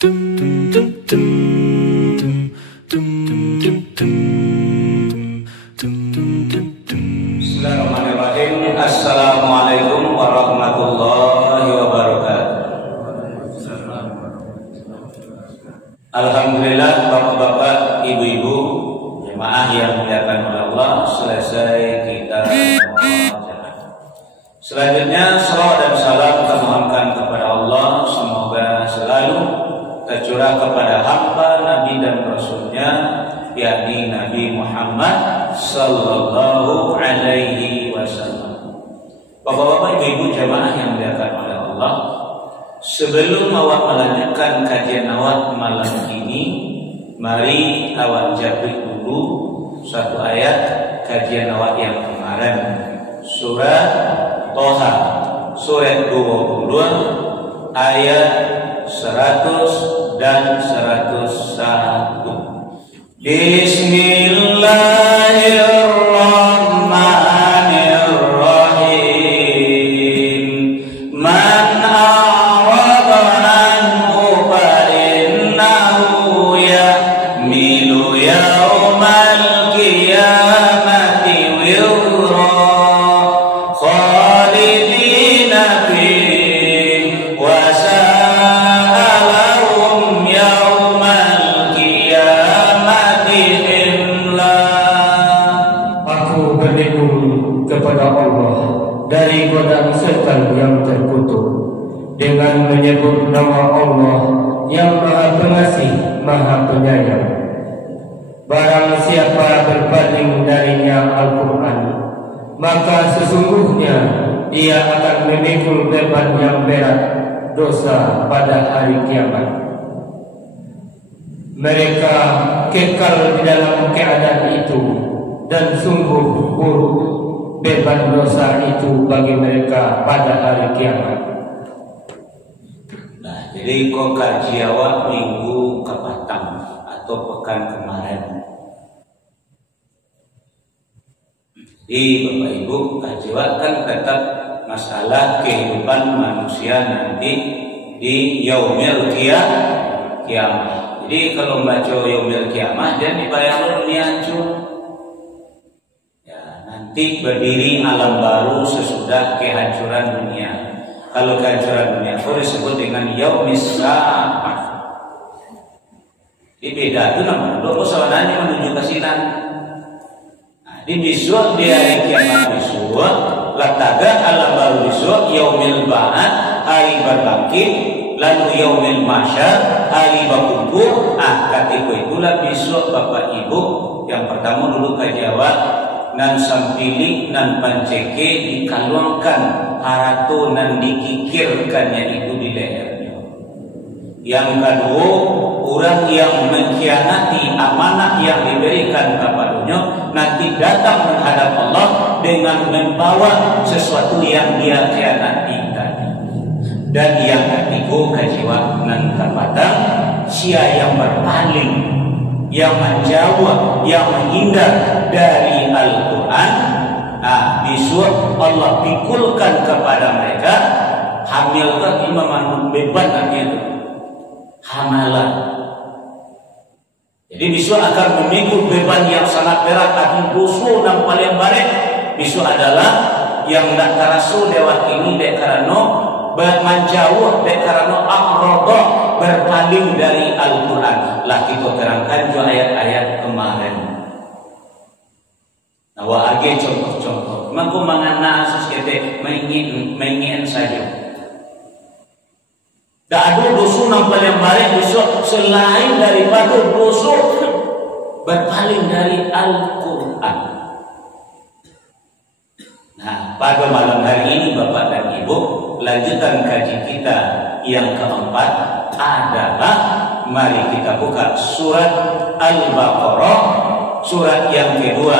Bismillahirrahmanirrahim. Assalamualaikum warahmatullahi wabarakatuh. Alhamdulillah, bapak-bapak, ibu-ibu, jemaah yang dimuliakan oleh Allah, selesai kita muhadharah. Selanjutnya salawat dan salam kita mohonkan kepada Allah, semoga selalu tercurah kepada hamba Nabi dan Rasulnya, yakni Nabi Muhammad sallallahu alaihi wasallam. Bapak-bapak, ibu-ibu, jemaah yang dimuliakan oleh Allah, sebelum awak melanjutkan kajian awak malam ini, mari awak jabrik dulu satu ayat kajian awak yang kemarin, surah Toha, surat 22 ayat 100 dan 101. Bismillahirrahmanirrahim. Man a'rada anhu fa innahu yahmilu yawmal qiyamati wizra khalidina fihi wa sa'alahum yawmal qiyamati himla. Aku berlindung kepada Allah dari godaan setan yang terkutuk dengan menyebut nama Allah yang Maha Pengasih, Maha Penyayang. Barang siapa berpaling darinya Al-Quran, maka sesungguhnya ia akan memikul beban yang berat dosa pada hari kiamat. Mereka kekal di dalam keadaan itu, dan sungguh buruk beban dosa itu bagi mereka pada hari kiamat. Nah, jadi kok kaji awak minggu kepatang atau pekan kemarin. Jadi Bapak Ibu, kaji awak kan tetap masalah kehidupan manusia nanti di yaumil kiamah. Jadi kalau baca yaumil kiamah dan dibayang dunia hancur. Ya, nanti berdiri alam baru sesudah kehancuran dunia. Kalau kehancuran dunia itu disebut dengan yaumis sa'ah. Ini beda itu namanya. Lo soalnya menuju ke sini. Nah, di besok di hari kiamat besok, lataga alam baru besok, yaumil ba'ad, hari berbangkit, lalu yaumil mahsyar, hari berkumpul. Ketika itulah besok Bapak Ibu yang pertama dulu kajawat nan sampili nan panceke dikaluangkan harato nan dikikirkannya itu di lehernya. Yang kedua, orang yang mengkhianati amanah yang diberikan kepadanya nanti datang menghadap Allah dengan membawa sesuatu yang dia khianati tadi. Dan yang ketiga, kajiwa nan kapatang, sia yang berpaling, yang menjauh, yang menghindar dari Al-Quran. Nah, besok Allah pikulkan kepada mereka hamilkan imam beban itu hamalan. Jadi besok akan memikul beban yang sangat berat. Akan dosa yang paling baik besok adalah yang nak tarasu dewa ini dek karena menjauh, dek karena a'rada, berpaling dari Al-Quran. Lah kita terangkan juga ayat-ayat kemarin. Nah, age contoh-contoh. Maka mengana sesuatu main saja. Tak ada dosa yang paling baik besok selain daripada dosa berpaling dari Al-Quran. Nah, pada malam hari ini Bapak dan Ibu, lanjutan kaji kita yang keempat adalah mari kita buka surat Al-Baqarah, surat yang kedua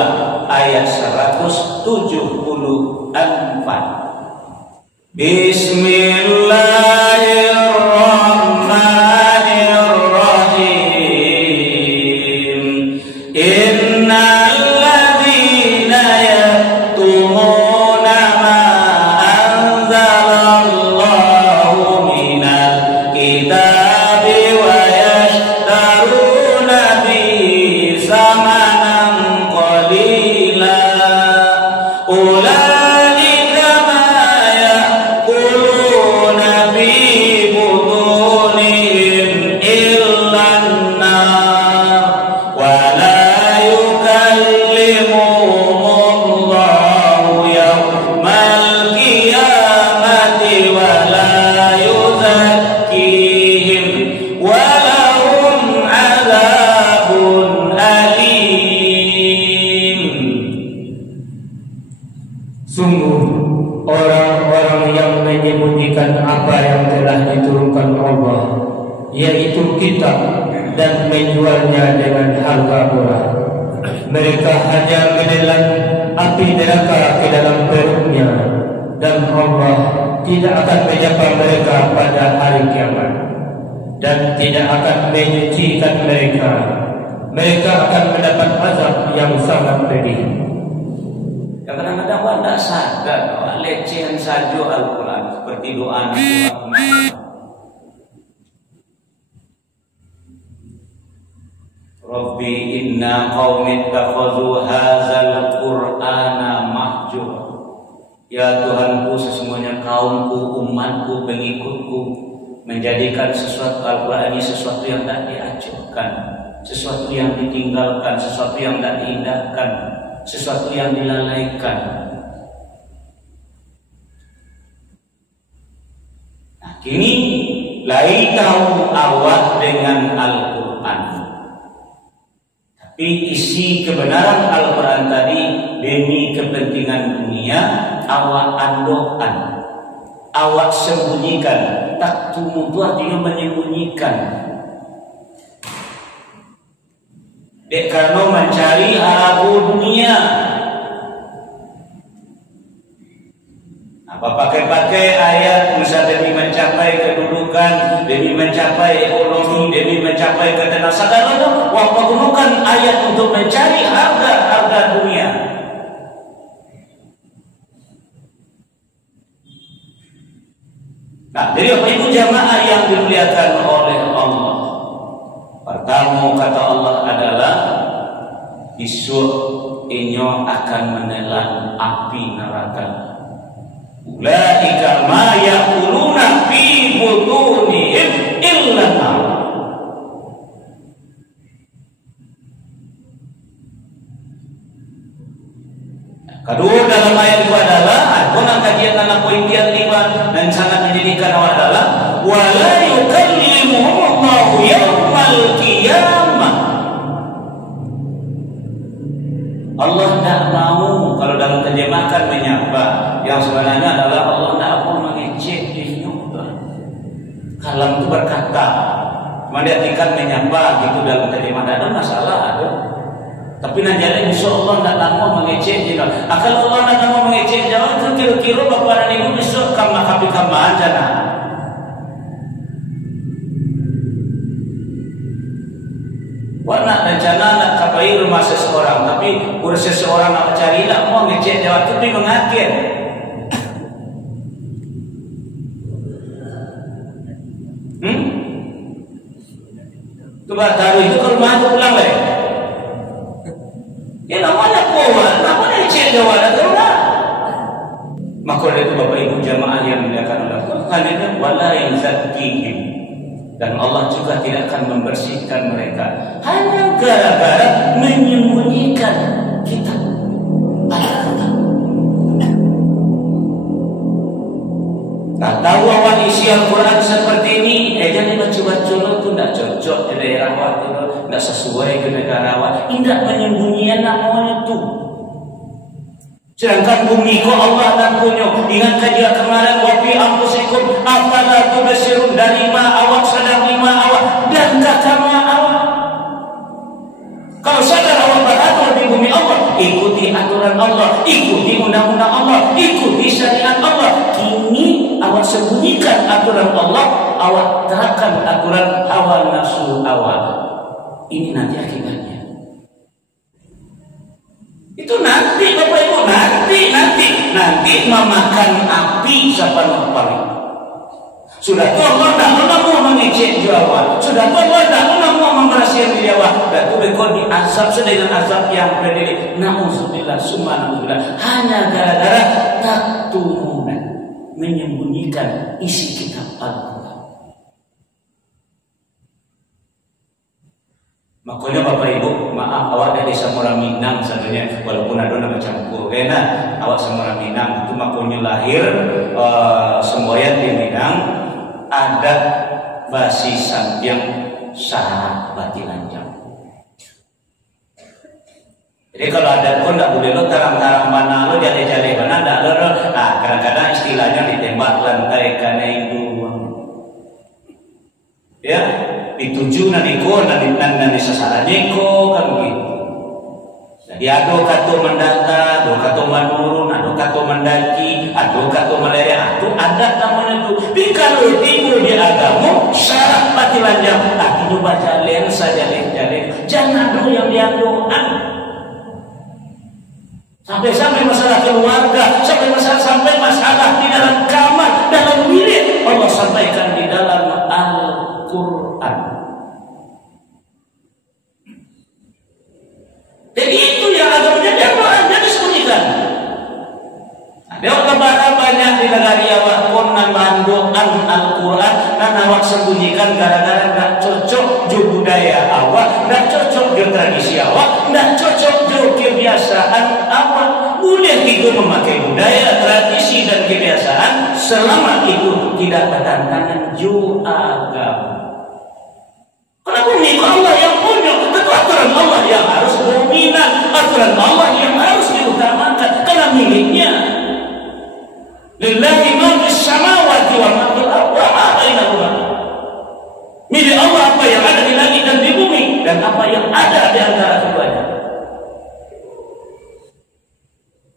ayat 174. Bismillahirrahmanirrahim. Innal ladzina yaktumuna ma anzalallahu minal kitabi wa yaitu kitab, dan menjualnya dengan harga murah. Mereka hanya menelan api neraka ke dalam perutnya, dan Allah tidak akan menyapa mereka pada hari kiamat, dan tidak akan menyucikan mereka. Mereka akan mendapat azab yang sangat pedih. Kadang-kadang orang tidak sadar bahwa lecehan saja Al-Quran seperti doa Rabbi inna qaumi ittakhadhu hadzal qur'ana mahjura. Ya Tuhanku, sesungguhnya kaumku, umatku, pengikutku menjadikan sesuatu Al-Quran ini sesuatu yang tidak diajukan, sesuatu yang ditinggalkan, sesuatu yang tidak diindahkan, sesuatu yang dilalaikan. Nah, kini lai tahu awak dengan Al-Quran, tapi isi kebenaran Al-Quran tadi demi kepentingan dunia awak andokan, awak sembunyikan. Tak tumutuah dia menyembunyikan. Dek karena mencari arabu dunia. Apa pakai-pakai ayat misalnya demi mencapai kedudukan, demi mencapai ekonomi, demi mencapai ketenagaan, wah gunakan ayat untuk mencari harga dunia. Nah, jadi Bapak Ibu jamaah yang dimuliakan oleh Allah, pertama kata Allah adalah besok inyo akan menelan api neraka. Ulaika ma yaquluna fi butunihim illa nar. Kedua dalam ayat itu adalah Kuna kajian dalam poin yang 5 dan sangat menjadikan awak adalah wala yukallimuhumullahu yaumal qiyamah. Allah tidak mau, kalau dalam terjemahkan menyapa, yang sebenarnya adalah Allah tidak mau mengecek dirinya. Kalam itu berkata, mendiatikan menyapa gitu dalam terjemah, tidak ada masalah ada. Tapi nanti insya Allah tidak lama mengecek juga. Kalau Allah tidak lama mengecek jauh, itu kira-kira bapak dan ibu besok kamar kapi kamar aja nah. Wah nak rencana nak kapai rumah seseorang, tapi urus seseorang nak cari tak mau ngecek jawab tapi mengakhir. Coba taruh itu ke rumah itu pulang leh. Ya namanya kuat, namanya cek jawab ada lah. Maka dari itu Bapak Ibu jamaah yang dimuliakan oleh Allah, karena wala yazkihim, dan Allah juga tidak akan membersihkan mereka hanya gara-gara menyembunyikan kitab Al-Quran. Nah, tahu awal isi Al-Quran seperti ini, jangan baca-baca itu tidak cocok di daerah waktu itu, tidak sesuai ke negara awak, tidak menyembunyikan namanya itu. Sedangkan bumi kok Allah dan punya. Ingat kajian kemarin wafi anfusikum afala tubsirun, dari ma awak sadar lima awak dan kama awak. Kalau sadar awak beratur di bumi Allah, ikuti aturan Allah, ikuti undang-undang Allah, ikuti syariat Allah. Kini awak sembunyikan aturan Allah, awak terapkan aturan hawa nafsu awak. Ini nanti akibatnya. Itu nanti Bapak Ibu, nanti memakan api siapa paling. Sudah tu Allah tak mau mengecek jawab, sudah tu Allah tak mau memberasihkan jawab. Dan itu bekor diazab dengan azab yang berdiri. Nauzubillah, summa nauzubillah. Hanya gara-gara taktumun, menyembunyikan isi kitab Al-Quran. Makanya Bapak Ibu, maaf awak dari Samora Minang sebenarnya, walaupun ada nama campur, karena awak Samora Minang itu makanya lahir semboyan di Minang ada basisan yang syarat batilannya. Jadi kalau ada pun tidak boleh lo tarang-tarang mana lo jale-jale mana tidak lo, kadang-kadang istilahnya ditembak lantai karena itu, ya. dituju naniko nanti sasarannya ko kan begitu. Jadi ado kato mendata, ado kato menurun, ado kato mendaki, ado kato meleleh, itu ada namanya itu. Tapi kalau timbul di agama syarat patilanjang, tak coba jalan saja jalan, jangan do yang diadoan. Sampai masalah keluarga, sampai masalah di dalam kamar, dalam bilik, Allah sampaikan di dalam Al-Quran. Jadi itu yang agamanya dia disembunyikan. Ada orang banyak di negara awak pun memandukan Al-Quran dan awak sembunyikan gara-gara tidak cocok jo budaya awak, tidak cocok jo tradisi awak, tidak cocok jo kebiasaan awak. Boleh itu memakai budaya, tradisi dan kebiasaan selama itu tidak bertentangan jo agama. Karena bumi Allah yang punya, tentu aturan Allah yang harus dominan, aturan Allah yang harus diutamakan karena miliknya. Lillahi ma fis samawati wa ma fil ardi wa ma bainahuma. Milik Allah apa yang ada di langit dan di bumi dan apa yang ada di antara keduanya.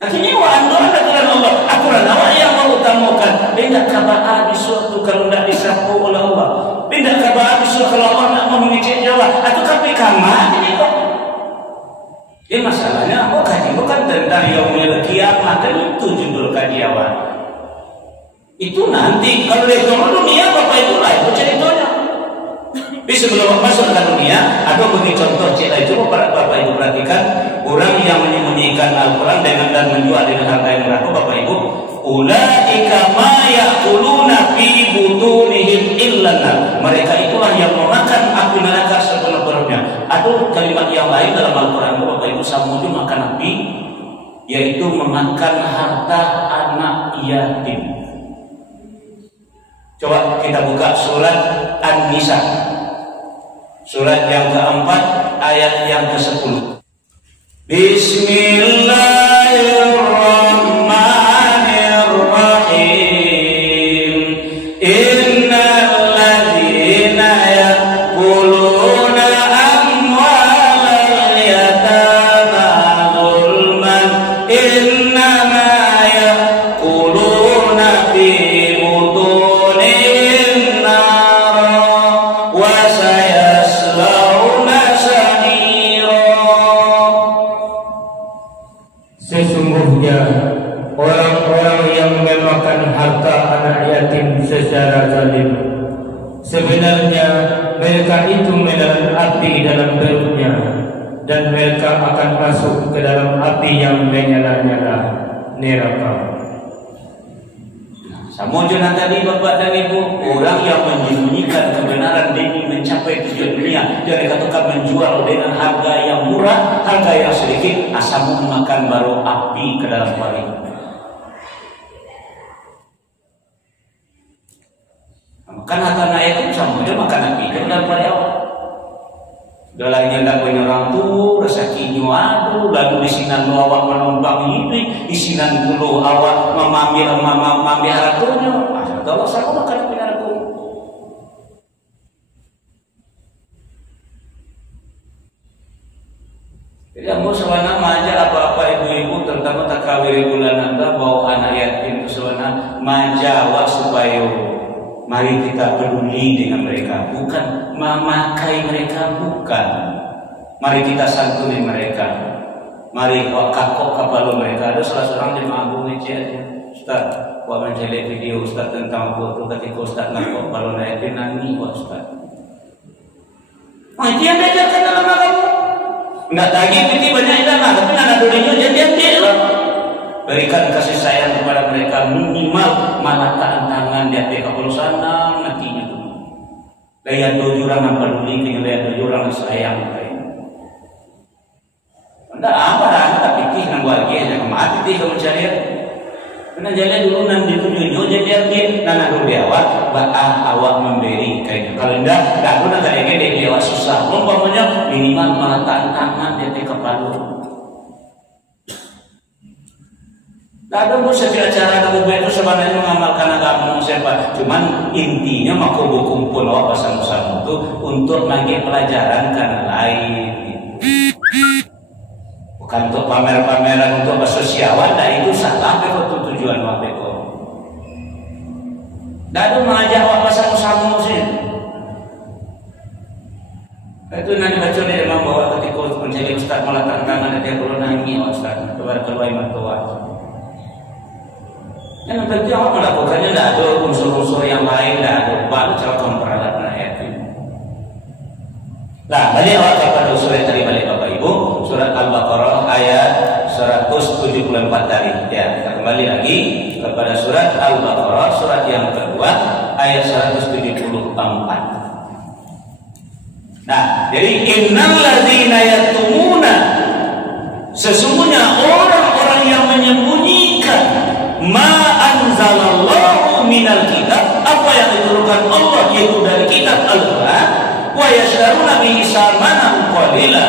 Akhirnya aturan Allah, aturan Allah yang mengutamakan. Tidak kabar di suatu kalau tidak disapu oleh Allah. Tidak kabar di suatu kalau Allah tidak memiliki jawab. Atau KPK mati ini kok. Ini masalahnya apa kaji? Bukan tentang yaumul kiamat, itu judul kajian. Itu nanti kalau dari dunia Bapak Ibu lah itu ceritanya. Tapi sebelum masuk ke dunia, ada begini contoh cerita itu Bapak Ibu perhatikan orang yang menyembunyikan Al-Quran dan menjual dengan harga yang murah. Bapak Ibu, ulaika ma ya'kuluna fi butunihim illa nar. Mereka itulah yang memakan api neraka sepenuh-penuhnya. Atau kalimat yang lain dalam Al-Quran Bapak Ibu Samud makan api, yaitu memakan harta anak yatim. Coba kita buka surat An-Nisa, surat yang keempat, ayat yang ke-10. Bismillahirrahmanirrahim. Innal ladzina ya'kuluna amwalal yatama zulman innama ya'kuluna fi butunihim nara wa sayaslawna sa'ira. Sesungguhnya orang-orang yang memakan harta anak yatim secara zalim, sebenarnya mereka itu menelan api dalam perutnya dan mereka akan masuk ke dalam api yang menyala-nyala, neraka. Sama juga tadi Bapak dan Ibu, orang yang menyembunyikan kebenaran demi mencapai tujuan dunia, jangan katakan menjual dengan harga yang murah, harga yang sedikit, asal memakan baru api ke dalam paling. Makan harta anak yatim sama dia makan api ke dalam paling awal. Udah lainnya tidak punya orang tua, rezekinya aduh, lalu di sinan lu awak menumpang ini, di sinan dulu awak mengambil hartanya. Kalau saya makan api aku. Jadi ambo sawana maja apa-apa ibu-ibu terutama tak kawin bulan anda bawa anak yatim itu sawana majawa supaya mari kita peduli dengan mereka, bukan memakai mereka, bukan. Mari kita santuni mereka. Mari kakok kapal mereka. Ada salah seorang jemaah agung ngecek, Ustaz, buat menjelek video Ustaz tentang foto ketika Ustaz ngakok balon yatim nangis Ustaz. Itu yang diajarkan dalam agama. Enggak lagi piti banyak dana, tapi anak dulunya jadi lah. Berikan kasih sayang kepada mereka minimal malakaan tangan di hati kapal sana nantinya tu. Lihat jurang apa peduli dengan lihat jurang sayang mereka. Anda apa dah tak pikir nak buat dia jangan mati dia kamu cari. Kena jalan dulu nanti tujuannya jadi dia nana dulu dia awak memberi kayaknya. Kalau enggak aku nak cari dia awak susah. Umpamanya minimal malakaan tangan di hati kapal. Ada setiap cara aku itu sebenarnya mengamalkan agama siapa. Cuman intinya mah kumpul pasang-pasang itu untuk bagi pelajaran kan lain. Bukan untuk pamer-pameran untuk bersosiawan. Nah itu salah betul tujuan waktu itu. Ada mengajak pasang-pasang sih. Itu nanti baca dia memang bawa ketika menjadi ustaz malah tantangan dia perlu nangis ustaz keluar iman tua. Yang penting orang melakukannya tidak ada unsur-unsur yang lain, tidak ada baru cara peralatan ayat ini. Nah, balik awal kepada surat tadi balik Bapak Ibu, surat Al-Baqarah ayat 174 tadi. Ya, kita kembali lagi kepada surat Al-Baqarah, surat yang kedua ayat 174. Nah, jadi innal ladzina yaktumuna, sesungguhnya orang-orang yang menyembunyikan ma anzalallahu minal kitab, apa yang diturunkan Allah yaitu dari kitab Al-Quran, wa yasharuna bihi samanan qalila,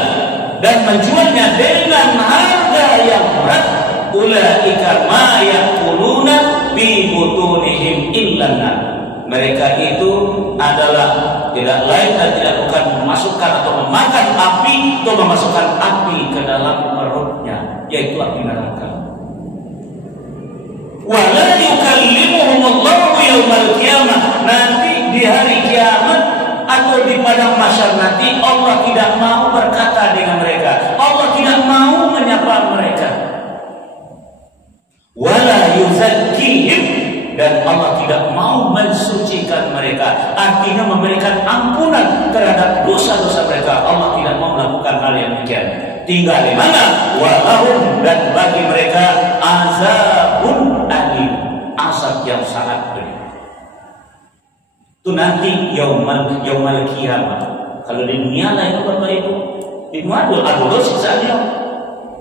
dan menjualnya dengan harga yang murah, ulaika ma yaquluna bi butunihim illan nar. Mereka itu adalah tidak lain dan tidak bukan memasukkan atau memakan api atau memasukkan api ke dalam perutnya, yaitu api neraka. Wala yukallimuhumullahu yaumal qiyamah, nanti di hari kiamat atau di padang mahsyar nanti Allah tidak mau berkata dengan mereka, Allah tidak mau menyapa mereka. Wala yuzakkihim, dan Allah tidak mau mensucikan mereka, artinya memberikan ampunan terhadap dosa-dosa mereka. Allah tidak mau melakukan hal yang demikian. Tinggal di mana? Walahum, dan bagi mereka azabun alim, azab yang sangat pedih. Itu nanti yaumal kiamat. Kalau di dunia lah itu Bapak Ibu, itu ada sisanya.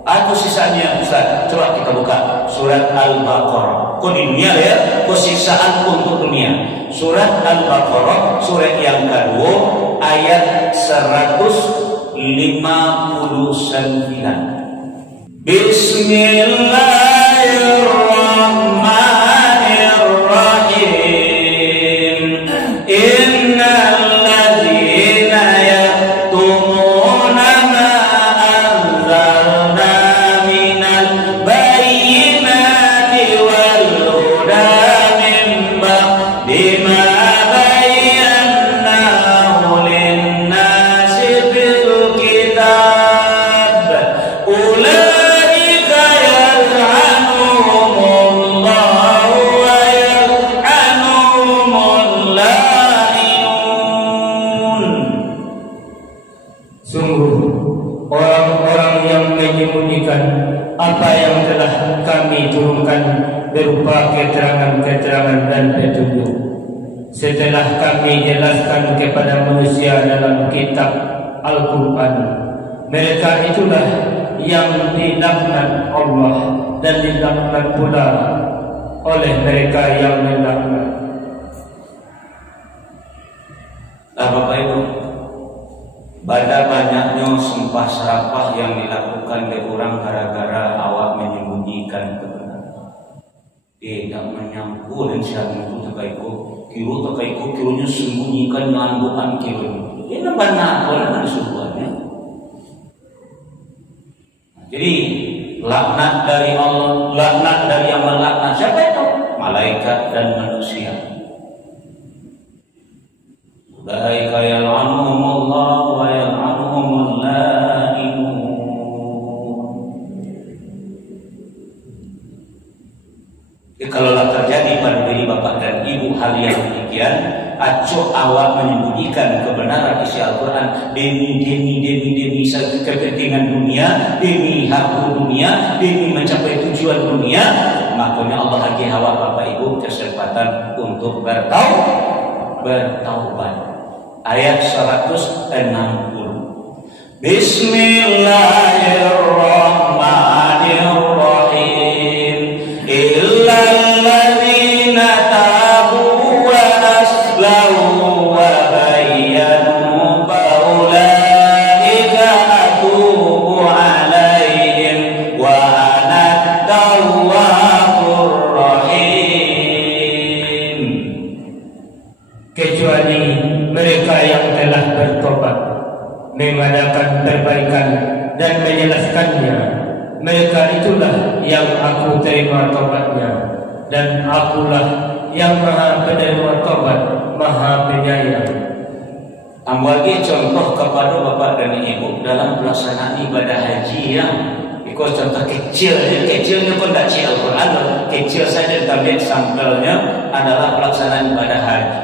Atau sisanya Ustaz, coba kita buka surat Al-Baqarah. Kok di dunia ya? Kok sisaan untuk dunia? Surat Al-Baqarah, surat yang kedua ayat 159. Bismillahirrahmanirrahim. Innal ladzina yaktumuna ma anzalna minal bayyinati wal huda min ba'di ma bayyanahu lin-nasi fil kitab, ulaika yal'anuhumullahu wa yal'anuhumul la'inun. Sungguh orang-orang yang menyembunyikan apa yang telah kami turunkan berupa keterangan-keterangan dan petunjuk setelah kami jelaskan kepada manusia dalam kitab Al-Quran, mereka itulah yang dilaknat Allah dan dilaknat pula oleh mereka yang melaknat. Nah Bapak Ibu, pada banyaknya sumpah serapah yang dilakukan oleh orang gara-gara awak menyembunyikan kebenaran. Tidak menyangkut dan siapa itu terkaiku kirunya sembunyikan ngandukan kirunya. Ini benar orang disuruhannya. Jadi laknat dari Allah, laknat dari yang melaknat siapa itu? Malaikat dan manusia. Ulaika yal'anuhumullah wa yal'anuhumul la'inun. Kalaulah terjadi pada diri bapak dan ibu hal yang demikian, acuh awak menyembunyikan kebenaran isi Al-Quran demi kepentingan dunia, demi hak dunia, demi mencapai tujuan dunia, makanya Allah bagi awak bapak ibu kesempatan untuk bertaubat. Ayat 160. Bismillahirrahmanirrahim. Illalladzina tabu wa aslahu wa bayyanu fa ulaika atubu alaihim wa ana tawwabur mengadakan perbaikan dan menjelaskannya. Mereka itulah yang aku terima tobatnya, dan akulah yang maha penerima tobat, maha penyayang. Ambil contoh kepada bapak dan ibu dalam pelaksanaan ibadah haji yang ikut contoh kecilnya pun tak cik Al-Quran, kecil saja tapi sampelnya adalah pelaksanaan ibadah haji.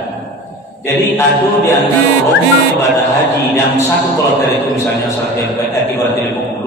Jadi ada di antara rombongan ibadah haji yang satu kloter itu misalnya 352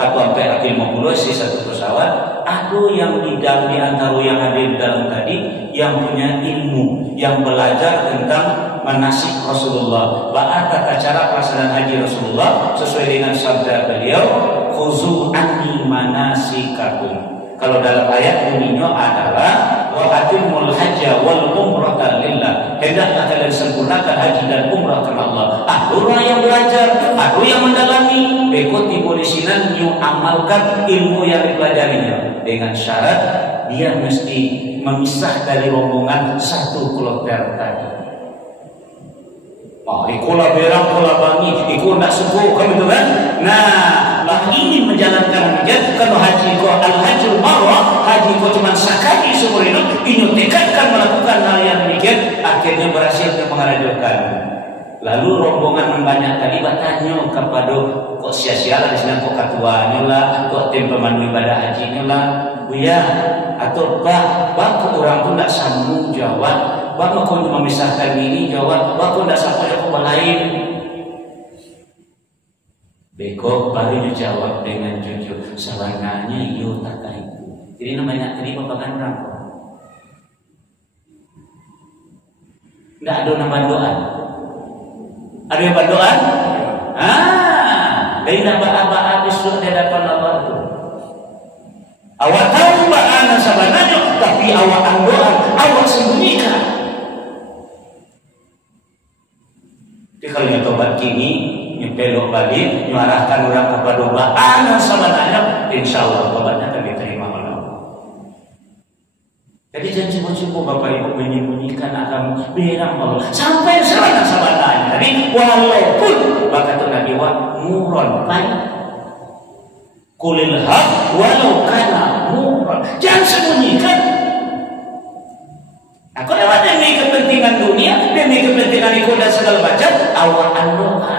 atau sampai 50 si satu pesawat, ada yang di antara yang ada di dalam tadi yang punya ilmu, yang belajar tentang manasik Rasulullah, tata cara pelaksanaan haji Rasulullah sesuai dengan sabda beliau, khuzu anni manasikakum. Kalau dalam ayat bunyinya adalah wa atimul hajja wal umrata lillah. Hendaklah kalian sempurnakan haji dan umrah karena Allah. Orang yang belajar, ada yang mendalami, berikut dipolisinan yang amalkan ilmu yang dipelajarinya dengan syarat dia mesti memisah dari rombongan satu kloter tadi. Ikola berang, ikola bangi, ikola nak suku, kan betul kan? Nah, ingin menjalankan haji, kalau haji ko al-hajjul marwah, haji ko cuma sekali seumur hidup, ini tekadkan melakukan hal yang demikian, akhirnya berhasil mengadakan. Lalu rombongan membanyak tadi bertanya kepada kok sia-sia di sini kok ketuanya lah, kok tim pemandu ibadah hajinya lah, buya atau bah orang tu nak sambung jawab. Bapa kau memisahkan ini jawab, bapa tidak sampai aku lain. Beko baru jawab dengan jujur, sebenarnya yo tak itu. Jadi namanya terima pakan orang. Tidak ada nama doa. Ada yang berdoa? Dari nama di surga di hadapan Allah itu. Awak tahu bagaimana sebenarnya, tapi awak doa, awak sembunyikan. Jadi kalau yang tobat kini, nyepelok balik, menyuarakan orang kepada bagaimana sebenarnya, insya Allah tobatnya akan diterima oleh Allah. Jadi jangan cukup-cukup Bapak Ibu menyembunyikan akan berang Allah sampai sebenarnya. Jadi walaupun bakal Nabi wa muron baik, kulil haq walau kana muron, jangan sembunyikan. Aku lewat demi kepentingan dunia, demi kepentingan ikut dan segala macam, awak doa.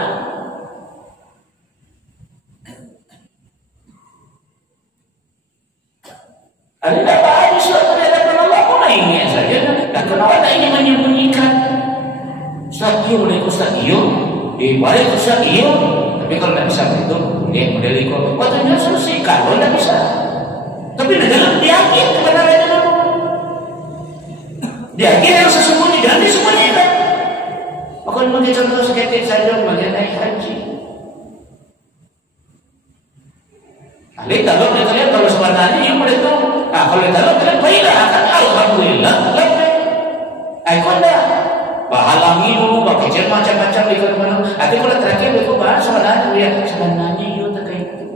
Ada apa ada suatu di hadapan Allah, aku lainnya saja. Dan kenapa tak ingin menyembunyikan? Ustaz iyo, boleh Ustaz iyo, balik Ustaz iyo. Tapi kalau tak bisa begitu, model ikut. Waktunya selesai, kalau tak bisa. Tapi dalam yakin kebenarannya dulu. Yakin yang sesungguhnya, jangan disembunyikan. Maka bagi contoh seketik saja mengenai haji. Alih kalau kalian kalau sebenarnya yang boleh tahu. Kalau kalau kalian baiklah akan alhamdulillah. Ikut dah. Bahalangi dulu, baca macam-macam ikut mana. Tapi kalau terakhir ikut bahas sebenarnya itu terkait itu.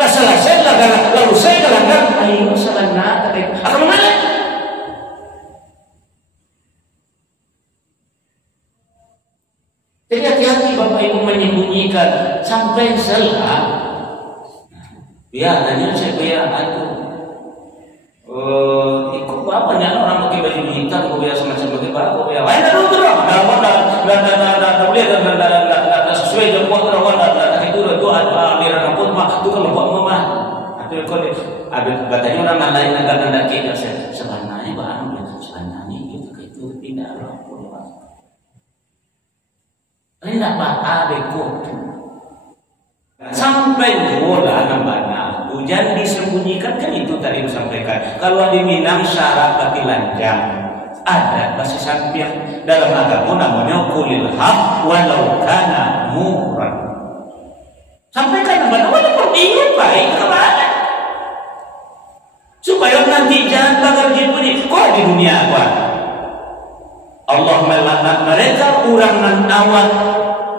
Selesai lah lalu saya galakkan ayo sebenarnya terkait. Akan mana? Jadi hati-hati Bapak Ibu menyembunyikan sampai salah. Ya, tanya saya itu ikut apa nih orang pakai baju hitam, gue semacam bagaimana, gue ya, ada dulu terus, dan boleh dan sesuai dengan kuat terus, dan itu ada aliran apa mah, itu kalau buat mama, tapi kalau ada katanya orang lain negara kita sebenarnya bahan, sebenarnya itu tidak lah. Ini tak ada ikut. Sampai bola namanya hujan disembunyikan kan itu tadi disampaikan. Kalau di Minang syarat bati lanjang ada bahasa samping dalam agama namanya kulil haq walau kana murran. Sampaikan namanya walaupun ingin baik kemana supaya nanti jangan pagar bunyi kok di dunia apa Allah melaknat mereka orang nan awal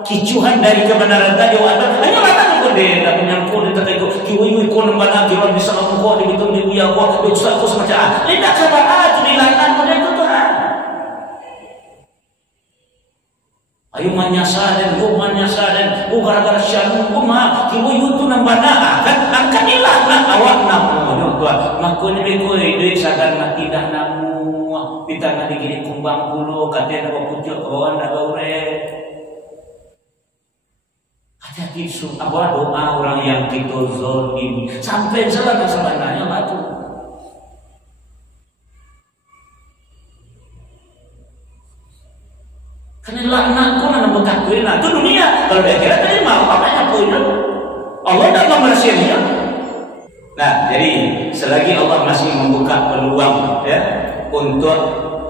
kicuhan dari kebenaran tadi ada hanya mata kode dan menyangkut di terkait kiwi ko nambana kiwan bisa ko di bitung di buya ko dosa ko semacam ini tak kabar dilakukan oleh itu Tuhan. Ayo manyasaden, gara-gara syanu mah kieu yutu nambana kan ilah awak namu tua makun beko deui sagan mati dah namu ditana digini kumbang bulu katena pucuk kawan da baure. Hati-hati apa doa orang yang kita zalim sampai salah sebenarnya batu. Karena laknat kau nak bekas tu itu dunia. Kalau dia kira tadi mau apa yang punya Allah tak membersihnya. Nah, jadi selagi Allah masih membuka peluang ya untuk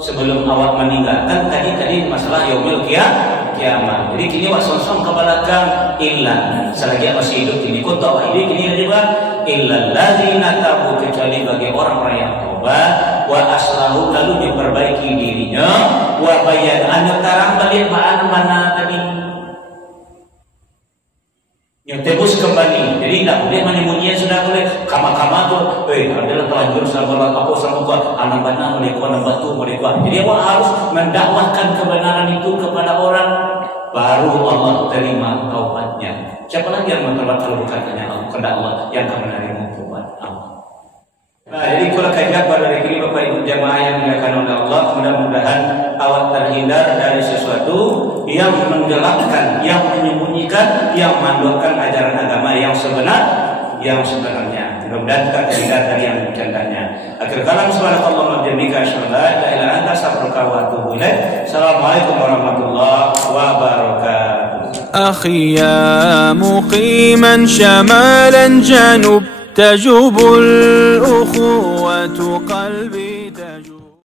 sebelum awak meninggal. Kan tadi masalah yaumil kiamat. Jadi kini awak song-song ke belakang illa selagi awak masih hidup ini. Kau tahu ini kini ada apa? Illa alladzina tabu, kecuali bagi orang-orang yang taubat wa aslahu, lalu diperbaiki dirinya, wa bayan anu tarang balik mana tadi yang tebus kembali. Jadi tidak boleh menyembunyikan, sudah boleh kama-kama tu adalah telanjur sama apa sama kau anak bana mereka anak batu mereka. Jadi awak harus mendakwahkan kebenaran itu kepada orang, baru Allah terima taubatnya. Siapa lagi yang bertobat kalau bukan hanya Allah, kepada Allah yang akan menerima taubat Allah. Nah, jadi kalau kajian pada hari ini Bapak Ibu jamaah yang dimuliakan oleh Allah, mudah-mudahan awak terhindar dari sesuatu yang menggelapkan, yang menyembunyikan, yang menduakan ajaran agama yang sebenarnya. Mudah-mudahan kita terhindar dari yang bercandanya. Akhir kalam subhanallahi wa bihamdihi asyhadu an la ilaha illa anta astaghfiruka wa atubu ilaik. Assalamualaikum warahmatullahi wabarakatuh. أخي يا مقيما شمالا جنوب تجوب الأخوة